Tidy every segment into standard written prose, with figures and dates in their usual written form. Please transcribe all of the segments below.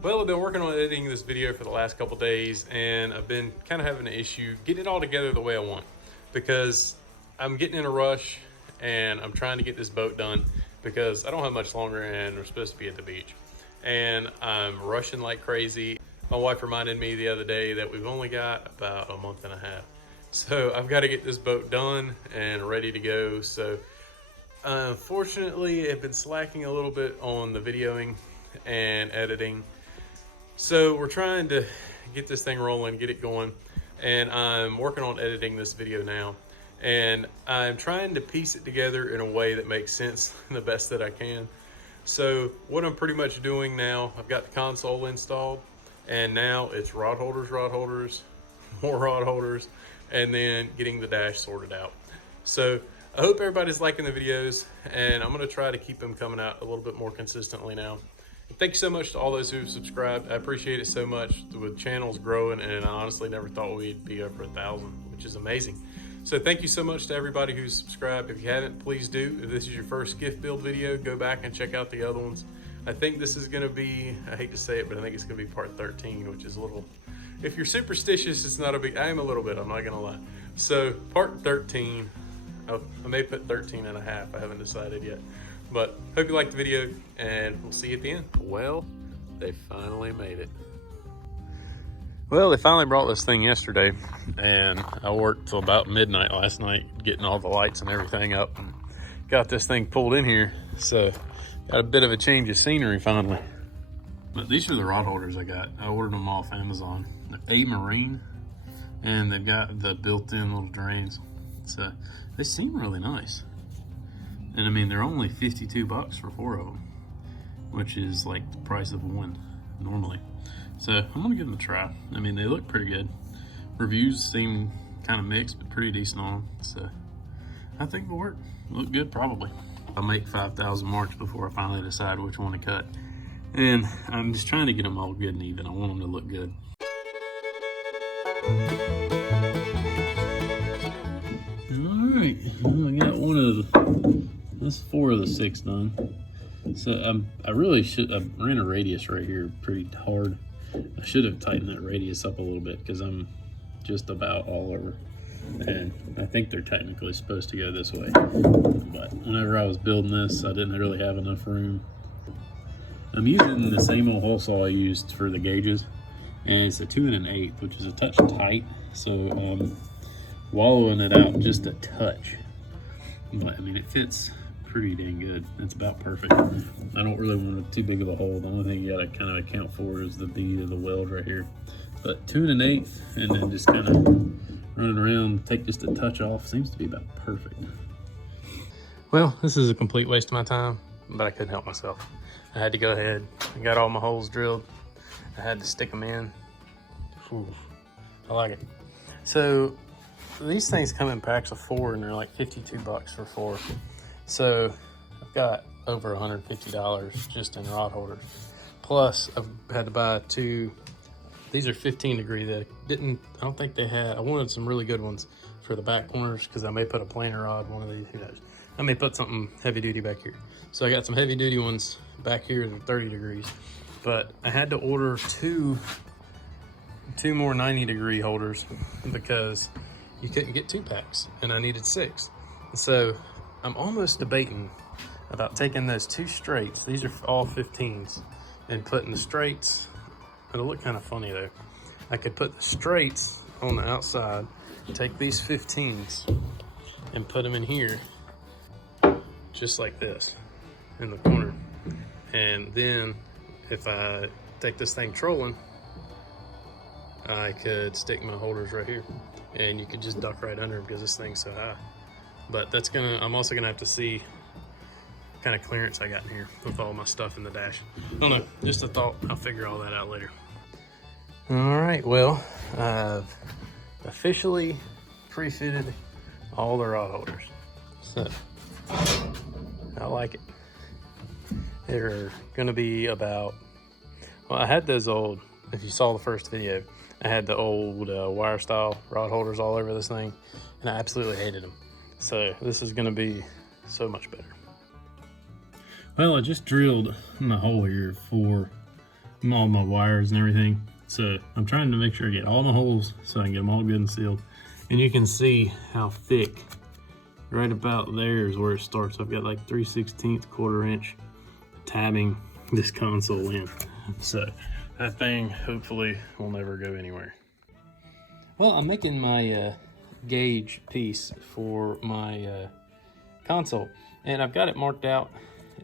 Well, I've been working on editing this video for the last couple days, and I've been kind of having an issue getting it all together the way I want, because I'm getting in a rush and I'm trying to get this boat done because I don't have much longer and we're supposed to be at the beach. And I'm rushing like crazy. My wife reminded me the other day that we've only got about a month and a half. So I've got to get this boat done and ready to go. So unfortunately, I've been slacking a little bit on the videoing and editing. So we're trying to get this thing rolling, get it going, and I'm working on editing this video now. And I'm trying to piece it together in a way that makes sense the best that I can. So what I'm pretty much doing now, I've got the console installed, and now it's rod holders, more rod holders, and then getting the dash sorted out. So I hope everybody's liking the videos, and I'm gonna try to keep them coming out a little bit more consistently now. Thank you so much to all those who've subscribed. I appreciate it so much. The channel's growing, and I honestly never thought we'd be over 1,000, which is amazing. So thank you so much to everybody who's subscribed. If you haven't, please do. If this is your first Skiff build video, go back and check out the other ones. I think this is gonna be, I hate to say it, but I think it's gonna be part 13, which is a little, if you're superstitious, it's not a big, I am a little bit, I'm not gonna lie. So part 13, I may put 13 and a half, I haven't decided yet. But hope you liked the video, and we'll see you at the end. Well, they finally made it. Well, they finally brought this thing yesterday, and I worked till about midnight last night getting all the lights and everything up and got this thing pulled in here. So got a bit of a change of scenery finally. But these are the rod holders I got. I ordered them off Amazon. They're A-Marine, and they've got the built-in little drains. So they seem really nice. And I mean, they're only 52 bucks for 4 of them, which is like the price of one normally. So I'm gonna give them a try. I mean, they look pretty good. Reviews seem kind of mixed, but pretty decent on them. So I think it'll work. Look good, probably. I'll make 5,000 marks before I finally decide which one to cut. And I'm just trying to get them all good and even. I want them to look good. All right, well, I got one of the, that's 4 of the 6 done. So I really should, I ran a radius right here pretty hard. I should have tightened that radius up a little bit because I'm just about all over. And I think they're technically supposed to go this way. But whenever I was building this, I didn't really have enough room. I'm using the same old hole saw I used for the gauges. And it's a 2 1/8, which is a touch tight. So wallowing it out just a touch. But I mean, it fits pretty dang good. It's about perfect. I don't really want too big of a hole. The only thing you gotta kind of account for is the bead of the weld right here. But 2 1/8, and then just kind of run it around, take just a touch off. Seems to be about perfect. Well, this is a complete waste of my time, but I couldn't help myself. I had to go ahead. I got all my holes drilled. I had to stick them in. Ooh, I like it. So these things come in packs of 4, and they're like 52 bucks for 4. So I've got over $150 just in rod holders. Plus I've had to buy 2, these are 15 degree that I don't think they had. I wanted some really good ones for the back corners because I may put a planer rod, one of these, who knows. I may put something heavy duty back here. So I got some heavy duty ones back here that are 30 degrees. But I had to order two more 90 degree holders because you couldn't get 2 packs and I needed 6. So I'm almost debating about taking those 2 straights, these are all 15s, and putting the straights, it'll look kind of funny though. I could put the straights on the outside, take these 15s and put them in here, just like this, in the corner. And then if I take this thing trolling, I could stick my holders right here and you could just duck right under them because this thing's so high. But that's I'm also gonna have to see what kind of clearance I got in here with all my stuff in the dash. I don't know, just a thought. I'll figure all that out later. All right, well, I've officially pre-fitted all the rod holders. So, I like it. They're gonna be about, well, I had those old, if you saw the first video, I had the old wire style rod holders all over this thing, and I absolutely hated them. So this is gonna be so much better. Well, I just drilled my hole here for all my wires and everything. So I'm trying to make sure I get all my holes so I can get them all good and sealed. And you can see how thick, right about there is where it starts. I've got like 3/16 1/4 inch tabbing this console in. So that thing hopefully will never go anywhere. Well, I'm making my gauge piece for my console, and I've got it marked out,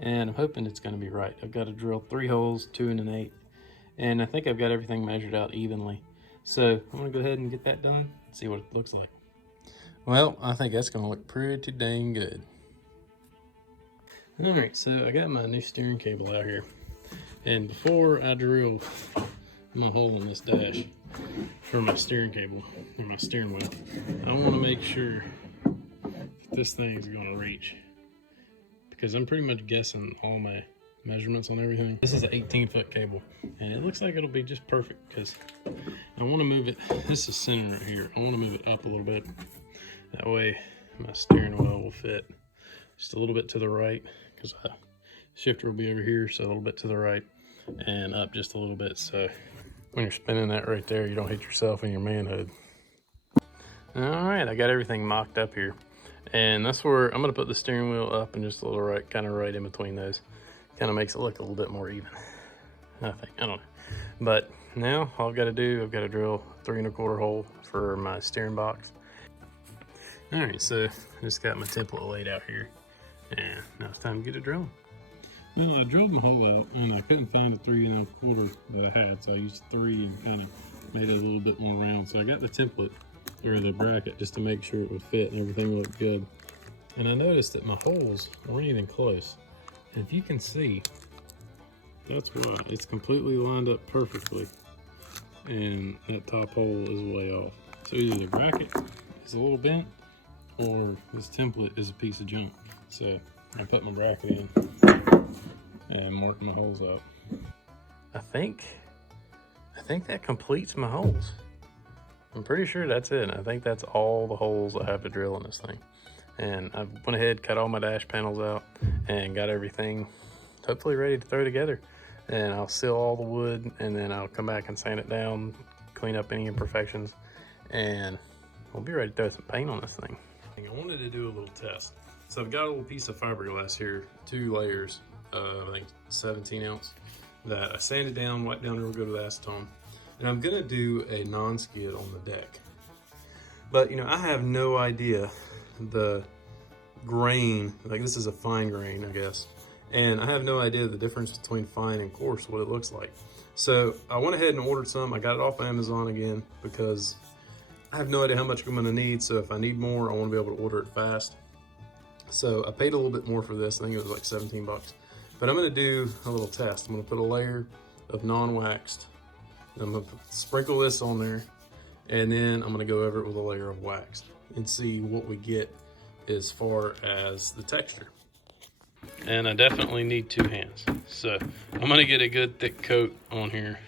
and I'm hoping it's going to be right. I've got to drill 3 holes, 2 1/8, and I think I've got everything measured out evenly. So I'm going to go ahead and get that done, see what it looks like. Well, I think that's going to look pretty dang good. All right, so I got my new steering cable out here, and before I drill my hole in this dash for my steering cable, or my steering wheel, I want to make sure this thing's going to reach, because I'm pretty much guessing all my measurements on everything. This is an 18-foot cable, and it looks like it'll be just perfect, because I want to move it. This is center right here. I want to move it up a little bit. That way my steering wheel will fit just a little bit to the right, because the shifter will be over here, so a little bit to the right, and up just a little bit, so when you're spinning that right there, you don't hit yourself in your manhood. All right, I got everything mocked up here, and that's where I'm gonna put the steering wheel up and just a little right, kind of right in between those. Kind of makes it look a little bit more even, I think. I don't know. But now all I've got to do, I've got to drill 3 1/4 hole for my steering box. All right, so I just got my template laid out here, and now it's time to get it drilling. Well, I drilled my hole out, and I couldn't find a 3 1/4 that I had, so I used 3 and kind of made it a little bit more round. So I got the template, or the bracket, just to make sure it would fit and everything looked good. And I noticed that my holes weren't even close. And if you can see, that's why. It's completely lined up perfectly, and that top hole is way off. So either the bracket is a little bent, or this template is a piece of junk. So I put my bracket in and marked my holes up. I think that completes my holes. I'm pretty sure that's it. I think that's all the holes I have to drill in this thing. And I went ahead, cut all my dash panels out, and got everything hopefully ready to throw together. And I'll seal all the wood, and then I'll come back and sand it down, clean up any imperfections, and we'll be ready to throw some paint on this thing. I wanted to do a little test. So I've got a little piece of fiberglass here, 2 layers of, I think, 17 ounce, that I sanded down, wiped down real good with acetone. And I'm gonna do a non-skid on the deck. But you know, I have no idea the grain, like this is a fine grain, I guess. And I have no idea the difference between fine and coarse, what it looks like. So I went ahead and ordered some. I got it off Amazon again, because I have no idea how much I'm gonna need. So if I need more, I wanna be able to order it fast. So I paid a little bit more for this. I think it was like 17 bucks. But I'm gonna do a little test. I'm gonna put a layer of non-waxed. I'm gonna sprinkle this on there, and then I'm gonna go over it with a layer of waxed and see what we get as far as the texture. And I definitely need 2 hands. So I'm gonna get a good thick coat on here,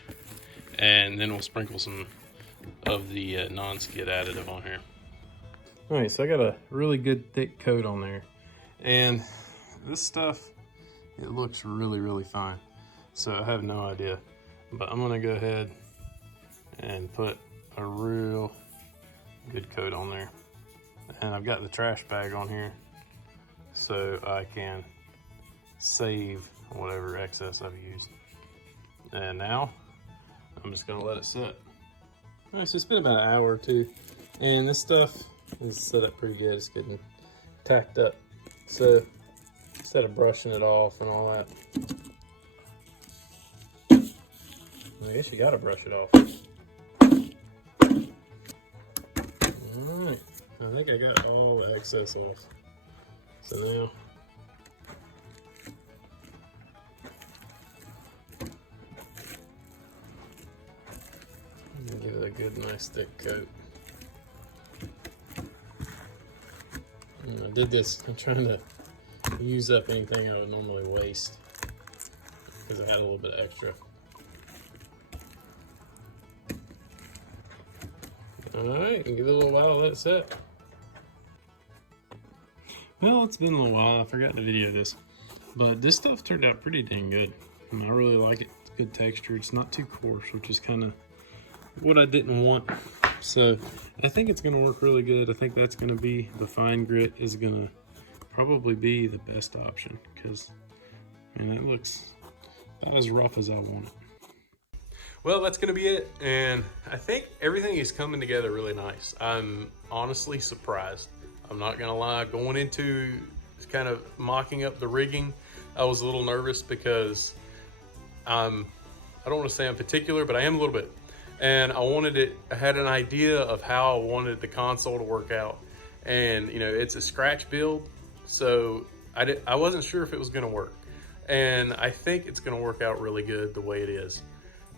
and then we'll sprinkle some of the non-skid additive on here. All right, so I got a really good thick coat on there, and this stuff, it looks really, really fine. So I have no idea, but I'm gonna go ahead and put a real good coat on there. And I've got the trash bag on here, so I can save whatever excess I've used. And now I'm just gonna let it sit. All right, so it's been about an hour or 2, and this stuff is set up pretty good. It's getting tacked up. So instead of brushing it off and all that, I guess you gotta brush it off. All right, I think I got all the excess off. So now, I'm gonna give it a good, nice thick coat. And I did this, I'm trying to use up anything I would normally waste, because I had a little bit extra. All right, and give it a little while, let it set. Well, it's been a little while, I forgot to video this, but this stuff turned out pretty dang good. I really like it. It's good texture. It's not too coarse, which is kind of what I didn't want. So I think it's gonna work really good. I think that's gonna be, the fine grit is gonna probably be the best option, because man, that looks about as rough as I want it. Well, that's gonna be it, and I think everything is coming together really nice. I'm honestly surprised. I'm not gonna lie, going into kind of mocking up the rigging, I was a little nervous because I don't want to say I'm particular, but I am a little bit. And I had an idea of how I wanted the console to work out. And you know, it's a scratch build, so I wasn't sure if it was gonna work. And I think it's gonna work out really good the way it is.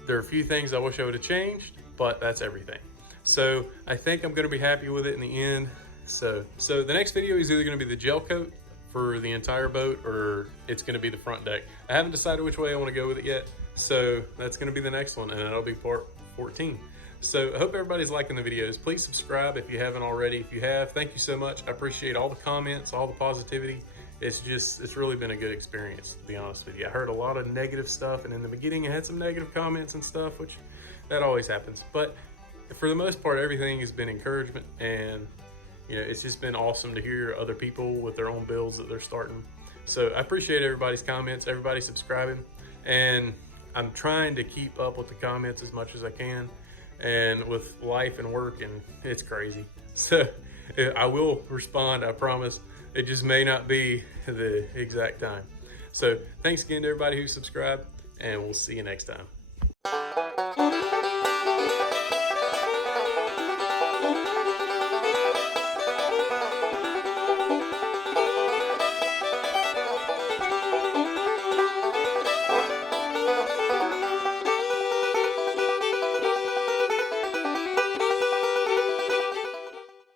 There are a few things I wish I would have changed, but that's everything. So I think I'm gonna be happy with it in the end. So the next video is either gonna be the gel coat for the entire boat, or it's gonna be the front deck. I haven't decided which way I wanna go with it yet. So that's gonna be the next one, and that'll be part 14. So I hope everybody's liking the videos. Please subscribe if you haven't already. If you have, thank you so much. I appreciate all the comments, all the positivity. It's really been a good experience, to be honest with you. I heard a lot of negative stuff, and in the beginning I had some negative comments and stuff, which that always happens. But for the most part, everything has been encouragement, and you know, it's just been awesome to hear other people with their own builds that they're starting. So I appreciate everybody's comments, everybody subscribing, and I'm trying to keep up with the comments as much as I can, and with life and work, and it's crazy. So I will respond, I promise. It just may not be the exact time. So thanks again to everybody who subscribed, and we'll see you next time.